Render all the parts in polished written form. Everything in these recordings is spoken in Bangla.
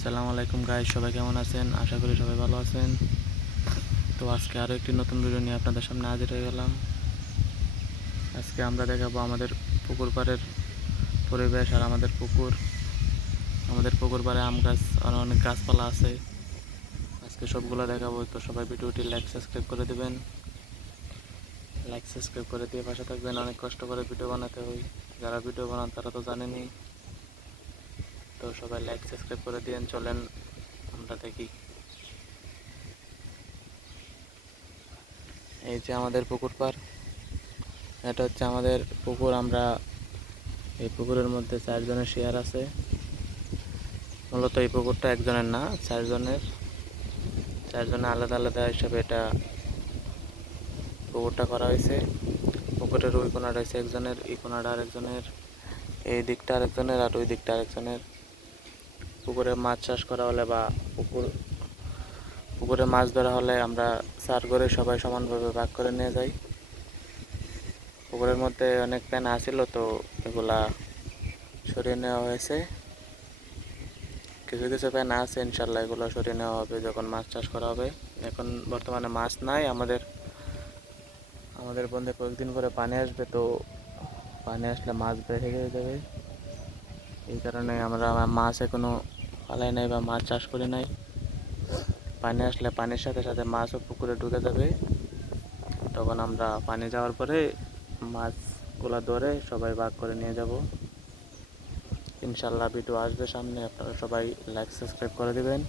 আসসালামু আলাইকুম গাইস, সবাই কেমন আছেন? আশা করি সবাই ভালো আছেন। তো আজকে আরও একটি নতুন ভিডিও নিয়ে আপনাদের সামনে হাজির হয়ে গেলাম। আজকে আমরা দেখাবো আমাদের পুকুর পাড়ের পরিবেশ আর আমাদের পুকুর পাড়ে আম গাছ আর অনেক গাছপালা আছে। আজকে সবগুলো দেখাবো। তো সবাই ভিডিওটি লাইক সাবস্ক্রাইব করে দেবেন। লাইক সাবস্ক্রাইব করে দিয়ে পাশে থাকবেন। অনেক কষ্ট করে ভিডিও বানাতে হয়, যারা ভিডিও বানান তারা তো জানেনই। তো সবাই লাইক সাবস্ক্রাইব করে দিন। চলেন আমরা দেখি। এই যে আমাদের পুকুর পাড়, এটা হচ্ছে আমাদের পুকুর। আমরা এই পুকুরের মধ্যে 4 জনের শেয়ার আছে। মূলত এই পুকুরটা একজনের না, 4 জনের। 4 জনের আলাদা আলাদা হিসাবে এটা পুকুরটা করা হয়েছে। পুকুরের ওই কোনাটা হচ্ছে একজনের, এই কোনাটা আরেকজনের, এই দিকটা আরেকজনের আর ওই দিকটা আরেকজনের। পুকুরে মাছ চাষ করা হলে বা পুকুরে মাছ ধরা হলে আমরা 4 করে সবাই সমানভাবে ভাগ করে নিয়ে যাই। পুকুরের মধ্যে অনেক পেনা আসছিল, তো এগুলা সরিয়ে নেওয়া হয়েছে। কিছু কিছু পেনা আছে, ইনশাল্লাহ এগুলো সরিয়ে নেওয়া হবে যখন মাছ চাষ করা হবে। এখন বর্তমানে মাছ নাই। আমাদের বন্ধে কয়েকদিন করে পানি আসবে, তো পানি আসলে মাছ বের হয়ে যাবে। এই কারণে আমরা মাছ এখনো পালাই নাই বা মাছ চাষ করি নাই। পানি আসলে পানির সাথে সাথে মাছও পুকুরে ঢুকে যাবে। তখন আমরা পানি যাওয়ার পরে মাছগুলা ধরে সবাই ভাগ করে নিয়ে যাব। ইনশাল্লাহ ভিডিও আসবে সামনে, আপনারা সবাই লাইক সাবস্ক্রাইব করে দিবেন।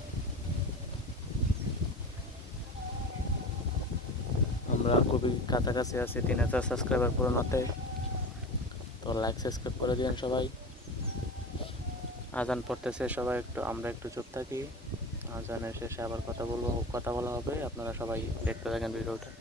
আমরা খুবই কাছাকাছি আছি 3000 সাবস্ক্রাইবার পূরণ হতে। তো লাইক সাবস্ক্রাইব করে দিবেন সবাই। আজান পড়তেছে, আমরা একটু চুপ থাকি। আজানের শেষে আবার কথা বলা হবে। আপনারা সবাই দেখতে থাকেন ভিডিওটা।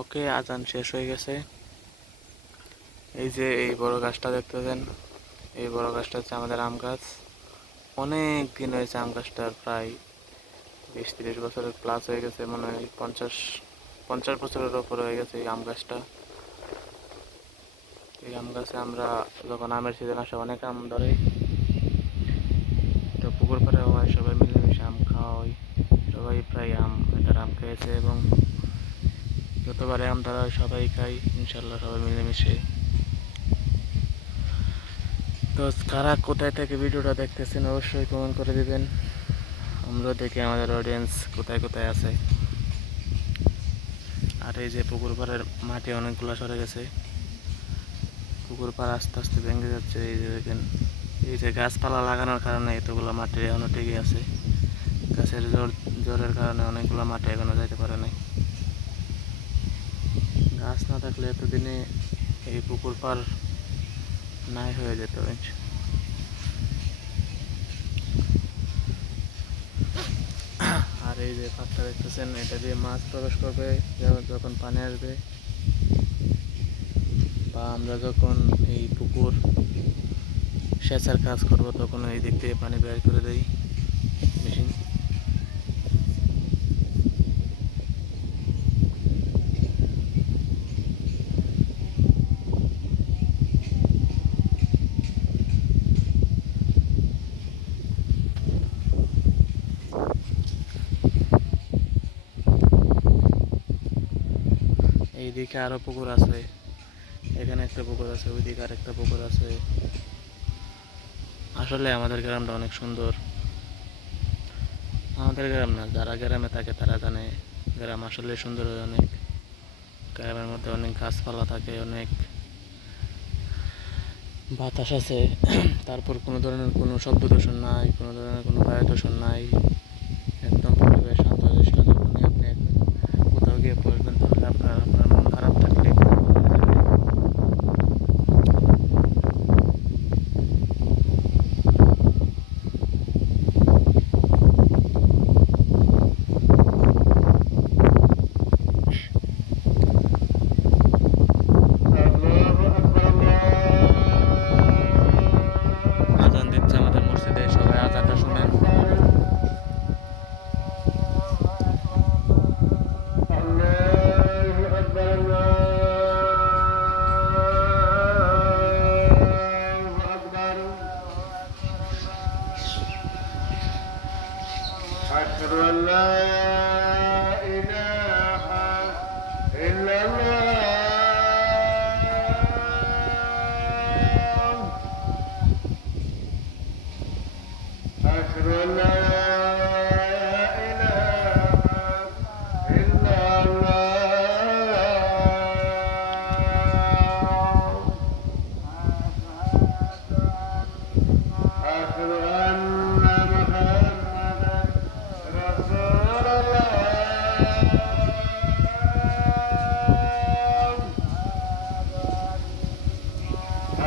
ওকে, আজান শেষ হয়ে গেছে। এই যে এই বড় গাছটা দেখতেছেন, এই বড় গাছটা হচ্ছে আমাদের আম গাছ। অনেক দিন হয়েছে আম গাছটার, প্রায় 20-30 বছরের প্লাস হয়ে গেছে, মনে হয় 50 বছরের ওপর হয়ে গেছে এই আম গাছটা। এই আম গাছে আমরা যখন আমের সিজন আসে অনেক আম ধরে। তো পুকুর পাড়ে হয় সবাই মিলেমিশে আম খাওয়া হয়। সবাই প্রায় এটার আম খেয়েছে এবং যতবারে আম ধরা হয় সবাই খাই ইনশাল্লাহ, সবাই মিলেমিশে। তো কারা কোথায় থেকে ভিডিওটা দেখতেছেন অবশ্যই কমেন্ট করে দিবেন। আমরা দেখি আমাদের অডিয়েন্স কোথায় কোথায় আছে। আর এই যে পুকুর পাড়ের মাটি অনেকগুলো সরে গেছে, পুকুর পাড় আস্তে আস্তে ভেঙে যাচ্ছে। এই যে দেখেন, এই যে গাছপালা লাগানোর কারণে এতগুলো মাটি এখনো টিকে আছে। গাছের জোরের কারণে অনেকগুলো মাটি এখনো যাইতে পারে নাই। গাছ না থাকলে এতদিনে এই পুকুর পাড় নাই হয়ে যেত। আর এই যে পাটটা দেখতেছেন, এটা দিয়ে মাছ প্রবেশ করবে যখন পানি আসবে, বা আমরা যখন এই পুকুর সেচের কাজ করব তখন এই দিক থেকে পানি বের করে দেই মেশিন। এইদিকে আরো পুকুর আছে, এখানে একটা পুকুর আছে, ওইদিকে আরেকটা পুকুর আছে। আসলে আমাদের গ্রামটা অনেক সুন্দর। আমাদের গ্রাম না, যারা গ্রামে থাকে তারা জানে গ্রাম আসলে সুন্দর অনেক। গ্রামের মধ্যে অনেক গাছপালা থাকে, অনেক বাতাস আছে। তারপর কোনো ধরনের কোনো শব্দ দূষণ নাই, কোনো ধরনের কোনো বায়ু দূষণ নাই। একদম পরিবেশ শান্তশিষ্ট। যখনই আপনি কোথাও গিয়ে বসবেন তাহলে আপনার মন খারাপ থাকলে আজান দিচ্ছে আমাদের মসজিদে, সবাই আজানটা শুনেন। أشهد أن لا إله إلا الله أشهد أن لا إله إلا الله أشهد أن محمدا رسول الله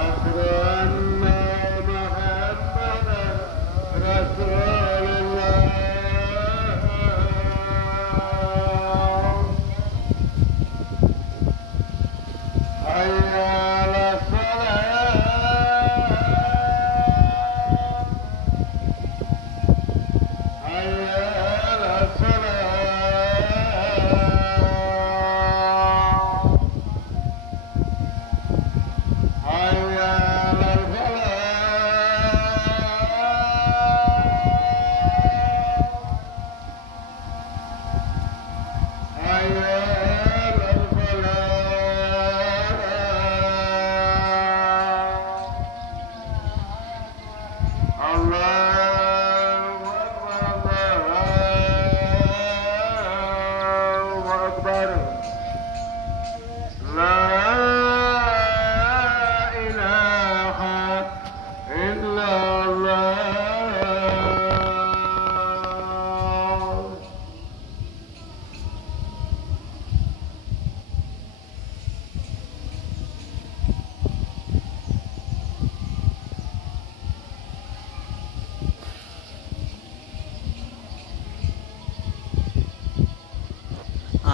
أشهد أن محمدا رسول الله حي على الصلاة حي على الصلاة حي على الفلاح حي على الفلاح الله أكبر لا إله إلا الله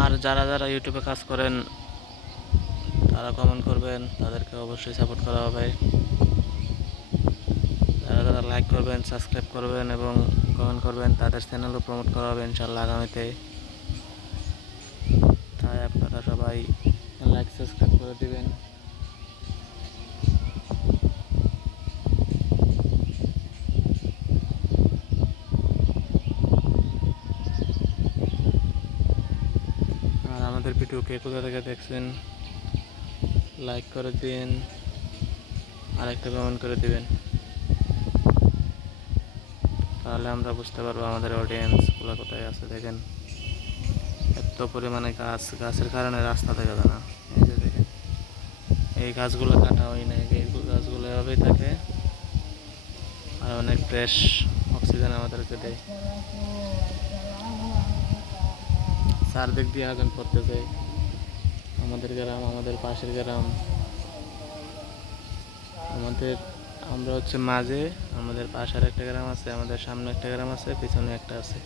আর যারা যারা ইউটিউবে কাজ করেন তারা কমেন্ট করবেন, তাদেরকে অবশ্যই সাপোর্ট করা হবে। যারা যারা লাইক করবেন, সাবস্ক্রাইব করবেন এবং কমেন্ট করবেন তাদের চ্যানেলও প্রমোট করা হবে ইনশাল্লাহ আগামীতে। তাই আপনারা সবাই লাইক সাবস্ক্রাইব করে দিবেন। আর আমাদের ভিডিও কে কোথা থেকে দেখছেন লাইক করে দিন, আর একটা কমেন্ট করে দিবেন, তাহলে আমরা বুঝতে পারবো আমাদের অডিয়েন্সগুলো কোথায় আছে। দেখেন এত পরিমাণে গাছ, গাছের কারণে রাস্তা দেখা যায় না। এই যে দেখেন এই গাছগুলো কাটা হয় না, এই গাছগুলো এভাবেই থাকে আর অনেক ফ্রেশ অক্সিজেন আমাদেরকে দেয়। চারদিক দিয়ে আগুন পড়তেছে, আমাদের গ্রাম, আমাদের পাশের গ্রাম, আমরা হচ্ছে মাঝে, আমাদের পাশের একটা গ্রাম আছে, আমাদের সামনে একটা গ্রাম আছে, পিছনে একটা আছে।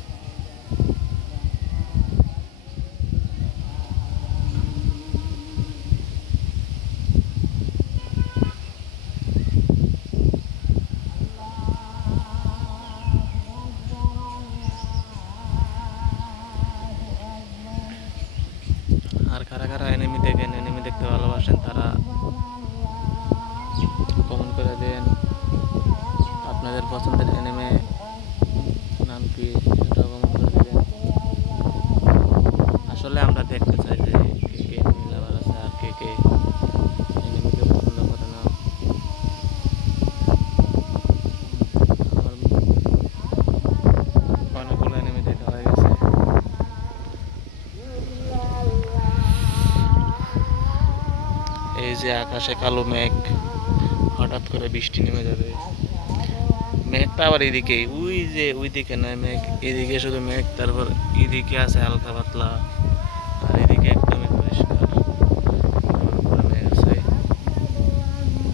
পছন্দের অ্যানিমে নাম কি সেটাও কমেন্ট করে দিবেন। আসলে আমরা দেখতে চাই যে কে কে অ্যানিমে লাভার আছে আর কে কে অ্যানিমেকে পছন্দ করে না। আমার অনেকগুলো অ্যানিমে দেখা হয়ে গেছে। এই যে আকাশে কালো মেঘ, হঠাৎ করে বৃষ্টি নেমে যাবে। মেঘটা আবার এদিকে, ওই যে ওইদিকে নয় মেঘ, এদিকে শুধু মেঘ, তারপর এদিকে আছে হালকা পাতলা, আর এদিকে একদমই পরিষ্কার পুরো মেঘ আছে।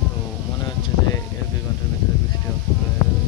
তো মনে হচ্ছে যে 1-2 ঘন্টার ভিতরে বৃষ্টি শুরু হয়ে যাবে।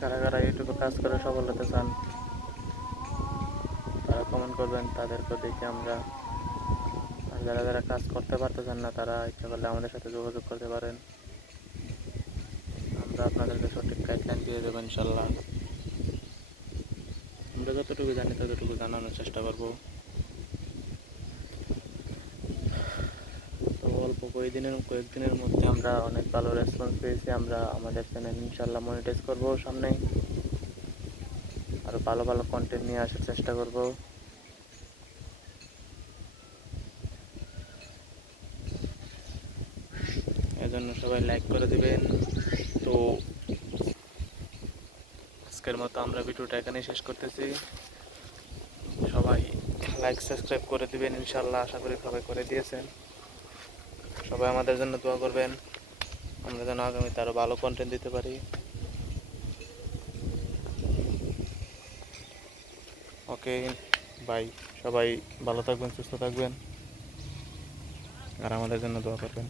কারা কারা ইউটিউবে কাজ করে সফল হতে চান তারা কমেন্ট করবেন, তাদেরকে দেখে আমরা। আর যারা যারা কাজ করতে পারতেছেন না তারা ইচ্ছা করলে আমাদের সাথে যোগাযোগ করতে পারেন, আমরা আপনাদেরকে সঠিক গাইডলাইন দিয়ে দেবো ইনশাল্লাহ। আমরা যতটুকু জানি ততটুকু জানানোর চেষ্টা করব। তো অল্প কয়েকদিনের মধ্যে আমরা অনেক ভালো রেসপন্স পেয়েছি। আমরা আমাদের চ্যানেল ইনশাল্লাহ মনিটাইজ করব সামনে, আরও ভালো ভালো কন্টেন্ট নিয়ে আসার চেষ্টা করব। এজন্য সবাই লাইক করে দিবেন। তো আজকের মতো আমরা ভিডিওটা এখানেই শেষ করতেছি। সবাই লাইক সাবস্ক্রাইব করে দিবেন ইনশাল্লাহ, আশা করি সবাই করে দিয়েছেন। সবাই আমাদের জন্য দোয়া করবেন, আমরা যেন আগামীতে আরও ভালো কন্টেন্ট দিতে পারি। ওকে, বাই। সবাই ভালো থাকবেন, সুস্থ থাকবেন, আর আমাদের জন্য দোয়া করবেন।